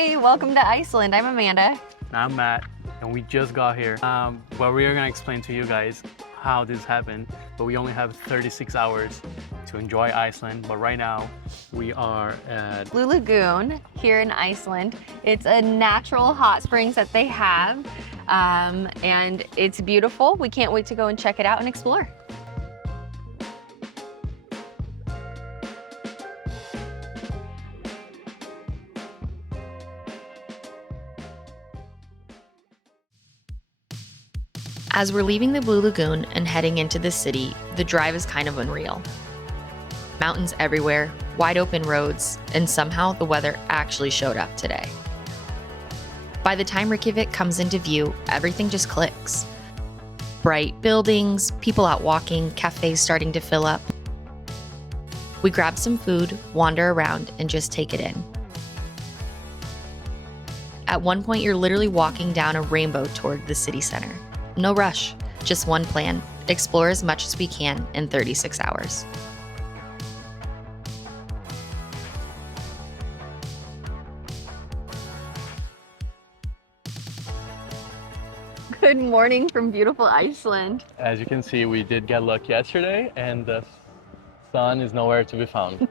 Hi, welcome to Iceland. I'm Amanda. I'm Matt, and we just got here. Well, we are gonna explain to you guys how this happened, but we only have 36 hours to enjoy Iceland. But right now, we are at Blue Lagoon here in Iceland. It's a natural hot springs that they have, and it's beautiful. We can't wait to go and check it out and explore. As we're leaving the Blue Lagoon and heading into the city, the drive is kind of unreal. Mountains everywhere, wide open roads, and somehow the weather actually showed up today. By the time Reykjavik comes into view, everything just clicks. Bright buildings, people out walking, cafes starting to fill up. We grab some food, wander around, and just take it in. At one point, you're literally walking down a rainbow toward the city center. No rush, just one plan: explore as much as we can in 36 hours. Good morning from beautiful Iceland. As you can see, we did get lucky yesterday, and the sun is nowhere to be found.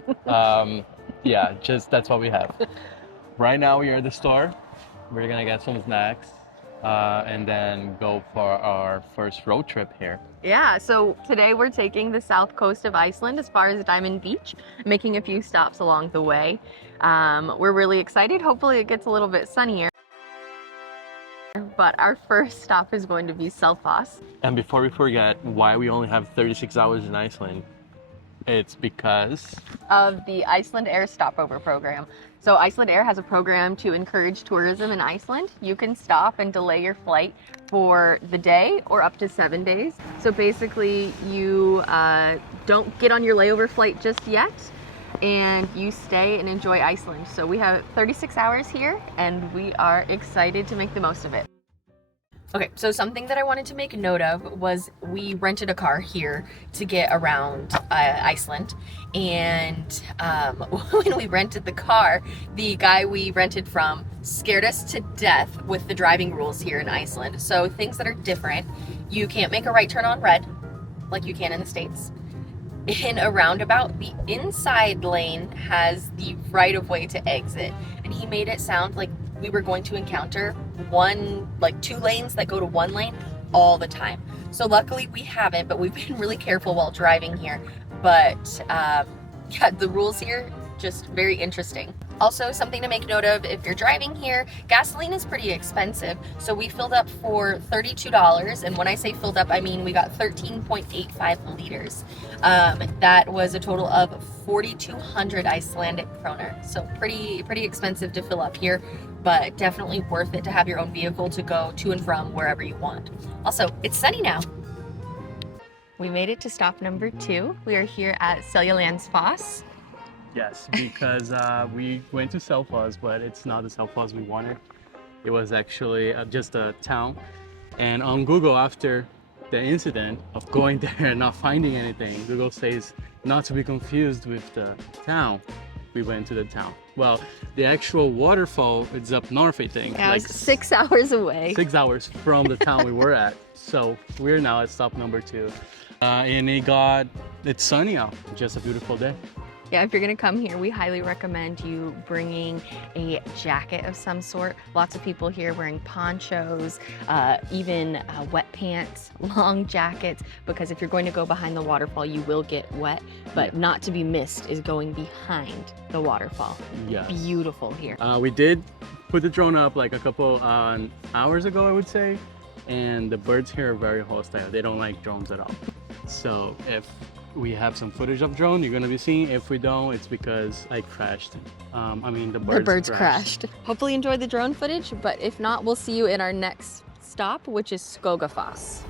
Yeah, just that's what we have. Right now, we are at the store. We're gonna get some snacks. And then go for our first road trip here. Yeah, so today we're taking the south coast of Iceland as far as Diamond Beach, making a few stops along the way. We're really excited. Hopefully it gets a little bit sunnier. But our first stop is going to be Seljalandsfoss. And before we forget why we only have 36 hours in Iceland, it's because of the Iceland Air Stopover program. So Iceland Air has a program to encourage tourism in Iceland. You can stop and delay your flight for the day or up to 7 days. So basically you don't get on your layover flight just yet, and you stay and enjoy Iceland. So we have 36 hours here and we are excited to make the most of it. Okay, so something that I wanted to make note of was we rented a car here to get around Iceland, and when we rented the car, the guy we rented from scared us to death with the driving rules here in Iceland. So things that are different: you can't make a right turn on red like you can in the States. In a roundabout, the inside lane has the right of way to exit, and he made it sound like we were going to encounter two lanes that go to one lane all the time. So luckily we haven't, but we've been really careful while driving here. But yeah, the rules here, just very interesting. Also, something to make note of: if you're driving here, gasoline is pretty expensive. So we filled up for $32, and when I say filled up, I mean we got 13.85 liters. That was a total of 4,200 Icelandic kroner. So pretty expensive to fill up here, but definitely worth it to have your own vehicle to go to and from wherever you want. Also, it's sunny now. We made it to stop number 2. We are here at Seljalandsfoss. yes, because we went to Selfoss, but it's not the Selfoss we wanted. It was actually just a town. And on Google, after the incident of going there and not finding anything, Google says not to be confused with the town. We went to the town. Well, the actual waterfall is up north, I think. Yeah, like 6 hours away. 6 hours from the town we were at. So we're now at stop number 2. And it's sunny out. Just a beautiful day. Yeah, if you're gonna come here, we highly recommend you bringing a jacket of some sort. Lots of people here wearing ponchos, even wet pants, long jackets, because if you're going to go behind the waterfall, you will get wet, but not to be missed is going behind the waterfall. Yeah. Beautiful here. We did put the drone up like a couple hours ago, I would say, and the birds here are very hostile. They don't like drones at all. So if we have some footage of drone you're gonna be seeing. If we don't, it's because I crashed. The birds crashed. Hopefully you enjoyed the drone footage, but if not, we'll see you in our next stop, which is Skogafoss.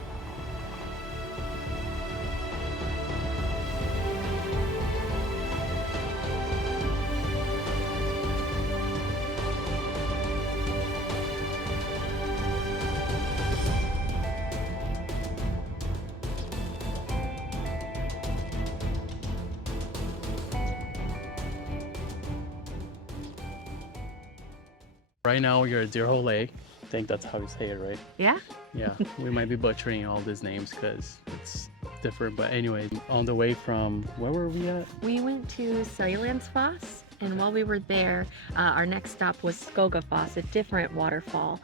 Right now we're at Dyrholaey. I think that's how you say it, right? Yeah? Yeah, we might be butchering all these names because it's different. But anyway, on the way from, where were we at? We went to Seljalandsfoss, and while we were there, our next stop was Skogafoss, a different waterfall.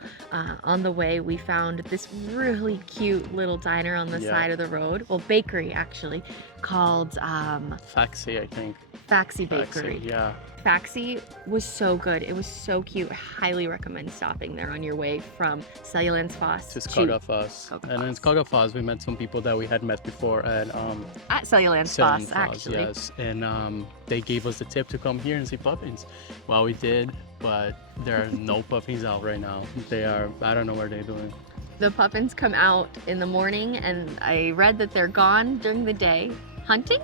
On the way, we found this really cute little diner on the side of the road, well, bakery actually, called Faxi, I think. Faxi Bakery. Faxi, yeah. Faxi was so good. It was so cute. Highly recommend stopping there on your way from Seljalandsfoss To Skogafoss. And in Skogafoss, we met some people that we had met before at Seljalandsfoss, actually. Yes, and they gave us the tip to come here and see puffins. Well, we did, but there are no puffins out right now. They are, I don't know what they're doing. The puffins come out in the morning, and I read that they're gone during the day hunting,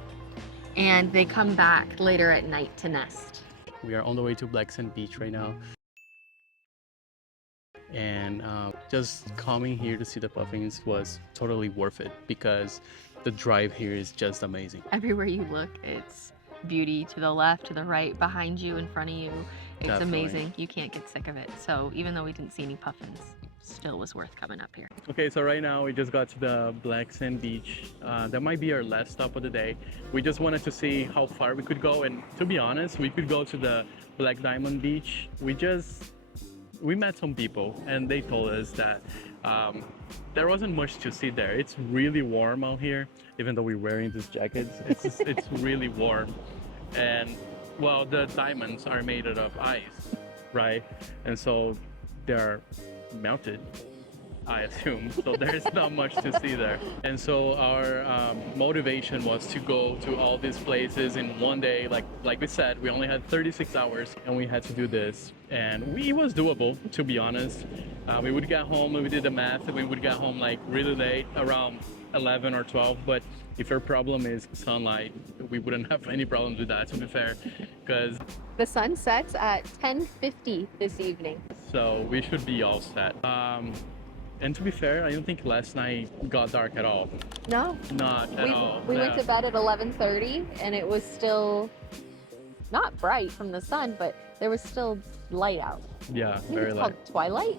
and they come back later at night to nest. We are on the way to Blacksand beach right now. And just coming here to see the puffins was totally worth it because the drive here is just amazing. Everywhere you look, it's beauty to the left, to the right, behind you, in front of you. It's Definitely amazing. You can't get sick of it. So even though we didn't see any puffins, still was worth coming up here. Okay, so right now we just got to the Blacksand beach. That might be our last stop of the day. We just wanted to see how far we could go, and to be honest, we could go to the Black Diamond beach. We met some people and they told us that there wasn't much to see there. It's really warm out here, even though we're wearing these jackets. It's really warm, and well, the diamonds are made out of ice, right? And so they're melted, I assume. So there's not much to see there. And so our motivation was to go to all these places in one day. Like we said, we only had 36 hours and we had to do this. And it was doable, to be honest. We would get home, and we did the math, and we would get home like really late, around 11 or 12. But if your problem is sunlight, we wouldn't have any problem with that, to be fair, because The sun sets at 10:50 this evening. so we should be all set. And to be fair, I don't think last night got dark at all. No, Not at all. we went to bed at 11:30, and it was still not bright from the sun, but there was still light out. Yeah, I think very it's light. called twilight.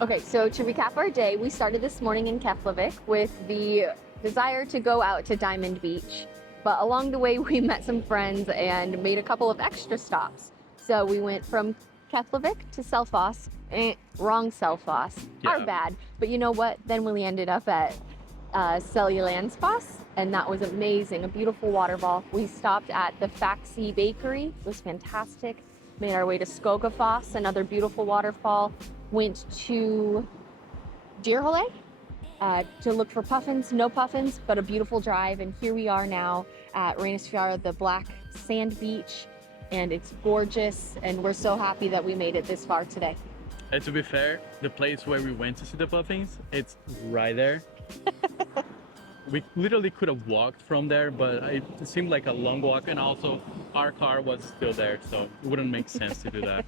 Okay, so to recap our day, we started this morning in Keflavik with the desire to go out to Diamond Beach. But along the way, we met some friends and made a couple of extra stops. So we went from Keflavik to Selfoss. Wrong Selfoss. Our Yeah. bad. But you know what? Then we ended up at Seljalandsfoss, and that was amazing. A beautiful waterfall. We stopped at the Faxi Bakery. It was fantastic. Made our way to Skogafoss, another beautiful waterfall. Went to Dyrholaey to look for puffins. No puffins, but a beautiful drive. And here we are now at Reynisfjara, the black sand beach, and it's gorgeous. And we're so happy that we made it this far today. And to be fair, the place where we went to see the puffins, it's right there. We literally could have walked from there, but it seemed like a long walk, and also our car was still there, so it wouldn't make sense to do that.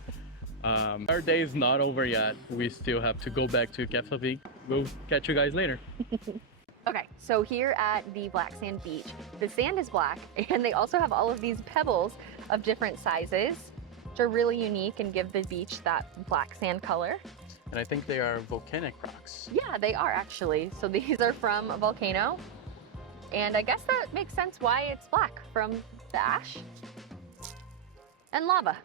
Our day is not over yet. We still have to go back to Keflavik. We'll catch you guys later. Okay, so here at the black sand beach, the sand is black, and they also have all of these pebbles of different sizes, which are really unique and give the beach that black sand color. And I think they are volcanic rocks. Yeah, they are actually. So these are from a volcano, and I guess that makes sense why it's black, from the ash and lava.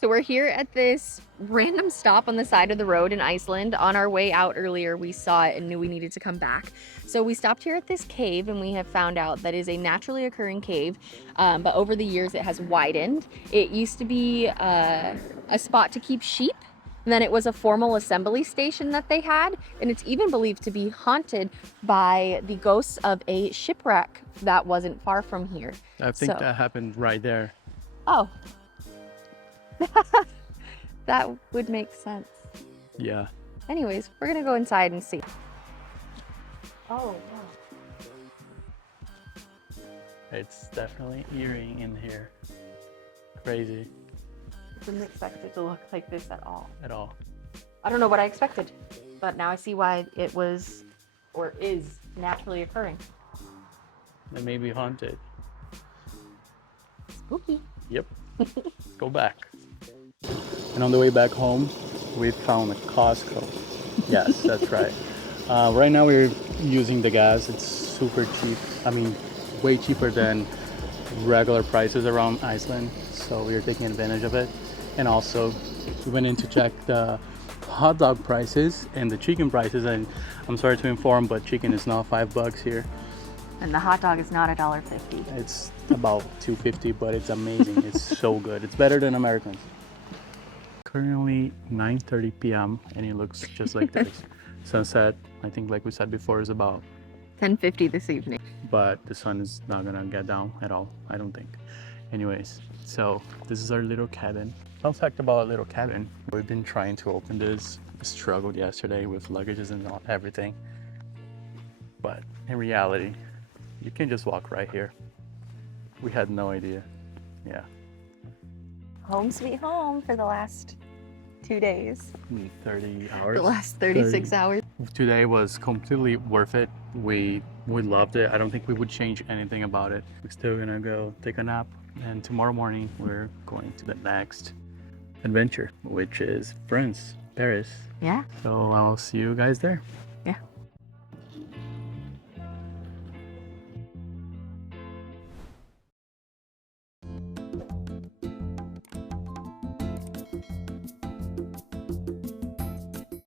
So we're here at this random stop on the side of the road in Iceland. On our way out earlier, we saw it and knew we needed to come back. So we stopped here at this cave, and we have found out that is a naturally occurring cave, but over the years it has widened. It used to be a spot to keep sheep, and then it was a formal assembly station that they had, and it's even believed to be haunted by the ghosts of a shipwreck that wasn't far from here. I think that happened right there. Oh. That would make sense. Yeah. Anyways, we're gonna go inside and see. Oh, wow. It's definitely eerie in here. Crazy. Didn't expect it to look like this at all. At all. I don't know what I expected, but now I see why it was or is naturally occurring. It may be haunted. Spooky. Yep. Go back. And on the way back home, we found a Coscto. Yes, that's right. Right now we're using the gas. It's super cheap. I mean, way cheaper than regular prices around Iceland. So we're taking advantage of it. And also, we went in to check the hot dog prices and the chicken prices. And I'm sorry to inform, but chicken is now $5 here. And the hot dog is not $1.50. It's about $2.50, but it's amazing. It's so good. It's better than Americans. Currently 9:30 p.m. and it looks just like this. Sunset, I think like we said before, is about 10:50 this evening. but the sun is not gonna get down at all, I don't think. Anyways, so this is our little cabin. Fun fact about our little cabin, we've been trying to open this. Struggled yesterday with luggages and everything. But in reality, you can just walk right here. We had no idea. Yeah. Home sweet home for the last 2 days. 30 hours. The last 36 hours. Today was completely worth it. We loved it. I don't think we would change anything about it. We're still gonna go take a nap, and tomorrow morning we're going to the next adventure, which is France, Paris. Yeah. So I'll see you guys there. Yeah.